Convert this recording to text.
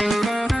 Música